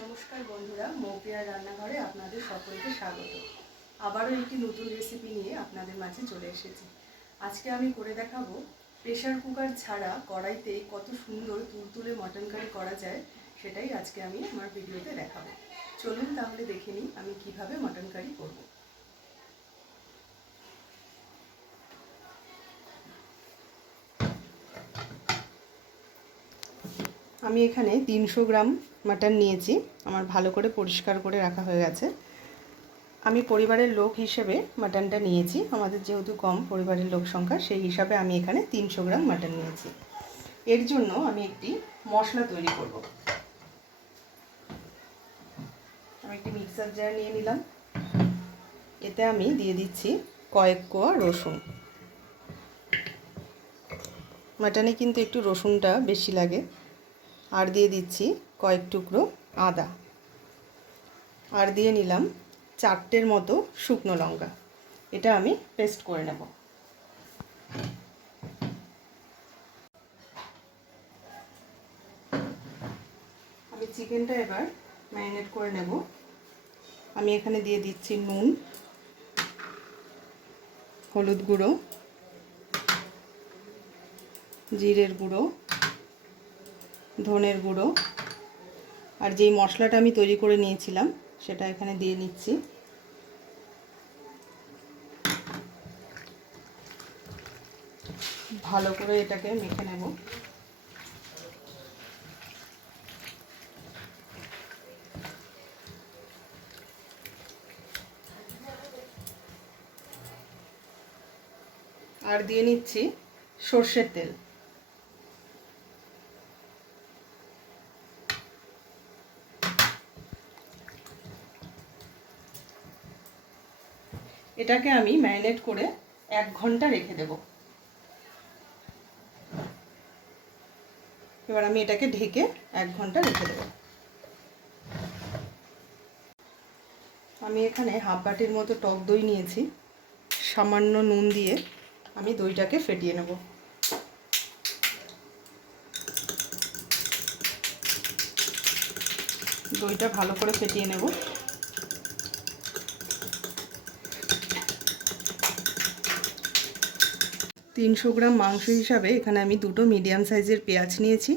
নমস্কার বন্ধুরা মৌপিয়ার রান্নাঘরে আপনাদের সকলকে স্বাগত। আবারও একটি নতুন রেসিপি নিয়ে আপনাদের মাঝে চলে এসেছি। আজকে আমি করে দেখাবো প্রেশার কুকার ছাড়া কড়াইতে কত সুন্দর তুলতুলে মটন কারি করা যায়, সেটাই আজকে আমি আমার ভিডিওতে দেখাবো। চলুন তাহলে দেখে নিই আমি কীভাবে মটন কারি করব। আমি এখানে তিনশো গ্রাম মাটন নিয়েছি। আমার ভালো করে পরিষ্কার করে রাখা হয়ে গেছে। আমি পরিবারের লোক হিসেবে মাটনটা নিয়েছি। আমাদের যেহেতু কম পরিবারের লোক সংখ্যা, সেই হিসাবে আমি এখানে তিনশো গ্রাম মাটন নিয়েছি। এর জন্য আমি একটি মশলা তৈরি করব। আমি একটি মিক্সার জার নিয়ে নিলাম। এতে আমি দিয়ে দিচ্ছি কয়েক কোয়া রসুন। মাটনে কিন্তু একটু রসুনটা বেশি লাগে। আর দিয়ে দিচ্ছি কয়েক টুকরো আদা। আর দিয়ে নিলাম চারটের মতো শুকনো লঙ্কা। এটা আমি পেস্ট করে নেব। আমি চিকেনটা এবার ম্যারিনেট করে নেব। আমি এখানে দিয়ে দিচ্ছি নুন, হলুদ গুঁড়ো, জিরের গুঁড়ো, ধনের গুঁড়ো আর যেই মশলাটা আমি তৈরি করে নিয়েছিলাম, সেটা এখানে দিয়ে নিচ্ছি। ভালো করে এটাকে মেখে নেব। আর দিয়ে নিচ্ছি সর্ষের তেল। এটাকে আমি ম্যারিনেট করে এক ঘণ্টা রেখে দেব। এবার আমি এটাকে ঢেকে এক ঘণ্টা রেখে দেব। আমি এখানে হাফ বাটির মতো টক দই নিয়েছি। সামান্য নুন দিয়ে আমি দইটাকে ফেটিয়ে নেব। দইটা ভালো করে ফেটিয়ে নেব। তিনশো গ্রাম মাংস হিসাবে এখানে আমি দুটো মিডিয়াম সাইজের পেঁয়াজ নিয়েছি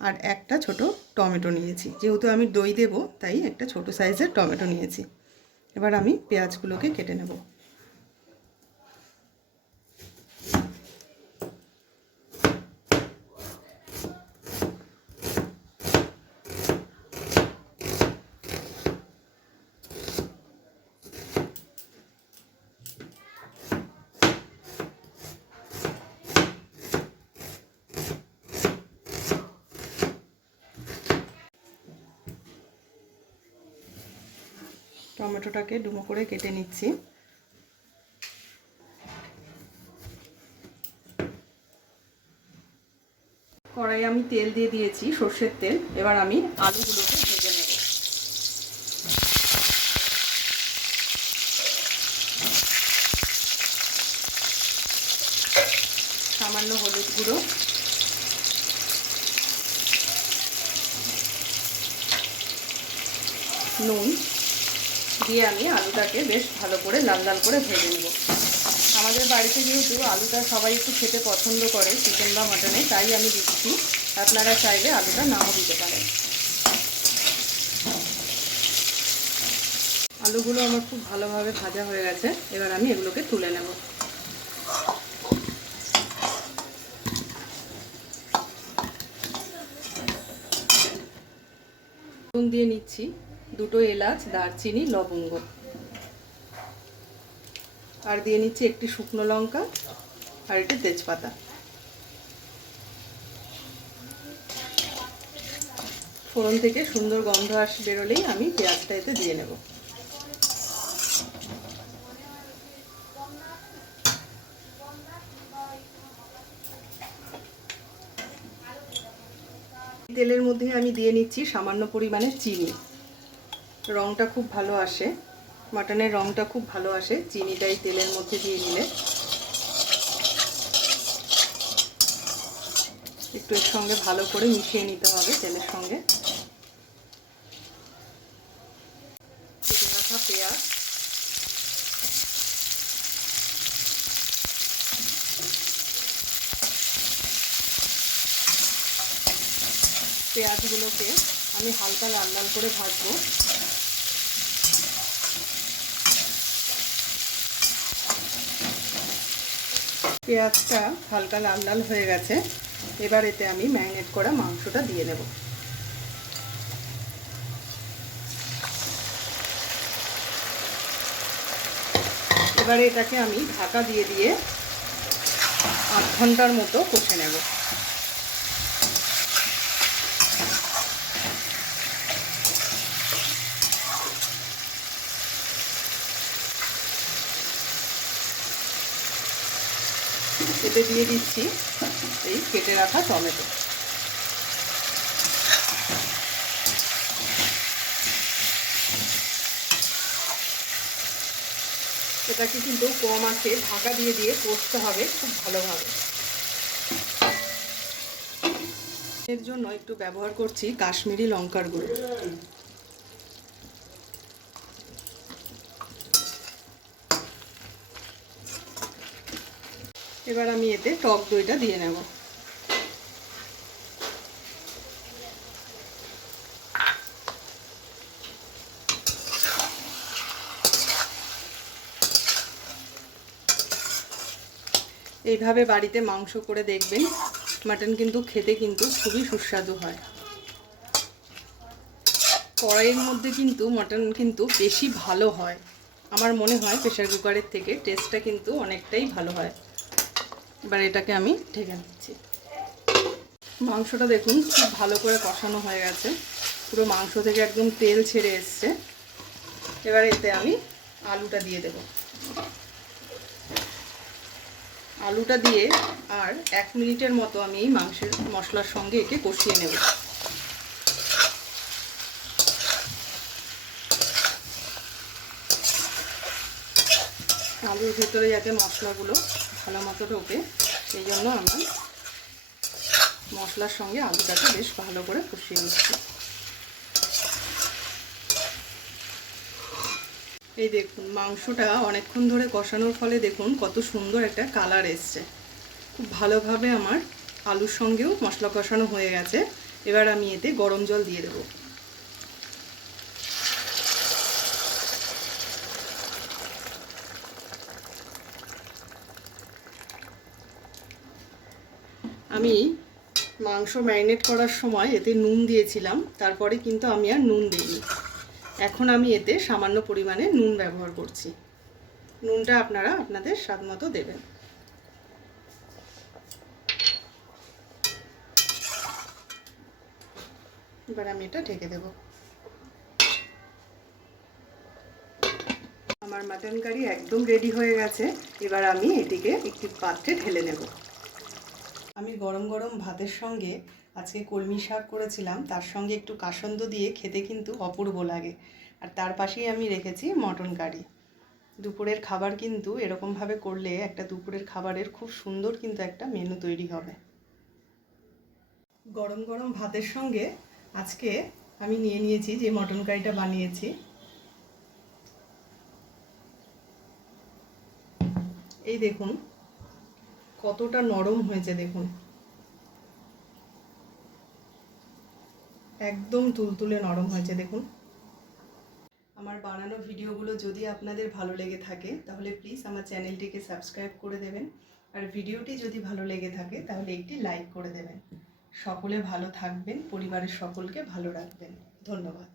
আর একটা ছোট টমেটো নিয়েছি। যেহেতু আমি দই দেব, তাই একটা ছোট সাইজের টমেটো নিয়েছি। এবার আমি পেঁয়াজগুলোকে কেটে নেব। টমেটোটাকে ডুমো করে কেটে নিচ্ছি। কড়াই আমি তেল দিয়ে দিয়েছি, সর্ষের তেল। এবার আমি আলুগুলোকে ভেজে নেব। সামান্য হলুদ গুঁড়ো। নুন। দিয়ে আমি আলুটাকে বেশ ভালো করে লাল লাল করে ভেজে নেব। আমাদের বাড়িতে যেহেতু আলুটা সবাই একটু খেতে পছন্দ করে, চিকেন বা মাটনে, তাই আমি দিচ্ছি। আপনারা চাইলে আলুটা নাও দিতে পারেন। আলুগুলো আমার খুব ভালোভাবে ভাজা হয়ে গেছে। এবার আমি এগুলোকে তুলে নেব। দিয়ে নিচ্ছি। দুটো এলাচ, দারচিনি, লবঙ্গ। আর দিয়ে নিচ্ছি একটি শুকনো লঙ্কা আর একটি তেজপাতা। ফোড়ন থেকে সুন্দর গন্ধ আস বেরোলেই আমি পেঁয়াজটা এতে দিয়ে নেব। তেলের মধ্যে আমি দিয়ে নিচ্ছি সামান্য পরিমাণে চিনি। রঙটা খুব ভালো আসে। মাটনের রঙটা খুব ভালো আসে। চিনিটাই তেলের মধ্যে দিয়ে নিলে। একটু এর সঙ্গে ভালো করে মিশিয়ে নিতে হবে তেলের সঙ্গে। পেঁয়াজ। পেঁয়াজগুলোকে আমি হালকা লাল লাল করে ভাজবো। পেঁয়াজটা হালকা লাল লাল হয়ে গেছে। এবার এতে আমি ম্যারিনেট করা মাংসটা দিয়ে নেব। এবারে এটাকে আমি ঢাকা দিয়ে দিয়ে আধ ঘণ্টার মতো কষে নেব। এতে দিয়ে দিচ্ছি। এই কেটে রাখা টমেটো। এটাকে কিন্তু কম আছে, ঢাকা দিয়ে দিয়ে কষতে হবে খুব ভালোভাবে। এর জন্য একটু ব্যবহার করছি কাশ্মীরি লঙ্কার গুঁড়ো। এবার আমি এতে টক দইটা দিয়ে নেব। এইভাবে বাড়িতে মাংস করে দেখবেন, মাটন কিন্তু খেতে কিন্তু খুবই সুস্বাদু হয়। কড়াইয়ের মধ্যে কিন্তু মাটন কিন্তু বেশি ভালো হয়। আমার মনে হয় প্রেশার কুকারের থেকে টেস্টটা কিন্তু অনেকটাই ভালো হয়। এবার এটাকে আমি ঢেকে নিচ্ছি। মাংসটা দেখুন, খুব ভালো করে কষানো হয়ে গেছে। পুরো মাংস থেকে একদম তেল ছেড়ে এসছে। এবার এতে আমি আলুটা দিয়ে দেব। আলুটা দিয়ে আর এক মিনিটের মতো আমি এই মাংসের মশলার সঙ্গে একে কষিয়ে নেব। আলুর ভেতরে যাতে মশলাগুলো ভালো মতো ঢোকে, সেই জন্য আমি মশলার সঙ্গে আলুটাকে বেশ ভালো করে কষিয়ে নিচ্ছি। এই দেখুন, মাংসটা অনেকক্ষণ ধরে কষানোর ফলে দেখুন কত সুন্দর একটা কালার এসছে। খুব ভালোভাবে আমার আলুর সঙ্গেও মশলা কষানো হয়ে গেছে। এবার আমি এতে গরম জল দিয়ে দেবো। আমি মাংস ম্যারিনেট করার সময় এতে নুন দিয়েছিলাম, তারপরে কিন্তু আমি আর নুন দিইনি। এখন আমি এতে সামান্য পরিমাণে নুন ব্যবহার করছি। নুনটা আপনারা আপনাদের স্বাদ মতো দেবেন। এবার আমি এটা ঢেকে দেব। আমার মাটন কারি একদম রেডি হয়ে গেছে। এবার আমি এটিকে একটি পাত্রে ঢেলে নেব। আমি গরম গরম ভাতের সঙ্গে আজকে কলমি শাক করেছিলাম, তার সঙ্গে একটু কাসন্দ দিয়ে খেতে কিন্তু অপূর্ব লাগে। আর তার পাশেই আমি রেখেছি মটন কারি। দুপুরের খাবার কিন্তু এরকমভাবে করলে একটা দুপুরের খাবারের খুব সুন্দর কিন্তু একটা মেনু তৈরি হবে। গরম গরম ভাতের সঙ্গে আজকে আমি নিয়ে নিয়েছি যে মটন কারিটা বানিয়েছি। এই দেখুন কতটা নরম হয়েছে দেখুন। একদম তুলতুলে নরম হয়েছে দেখুন। আমার বানানো ভিডিওগুলো যদি আপনাদের ভালো লেগে থাকে, তাহলে প্লিজ আমার চ্যানেলটিকে সাবস্ক্রাইব করে দেবেন। আর ভিডিওটি যদি ভালো লেগে থাকে, তাহলে একটি লাইক করে দেবেন। সকলে ভালো থাকবেন, পরিবারের সকলকে ভালো রাখবেন। ধন্যবাদ।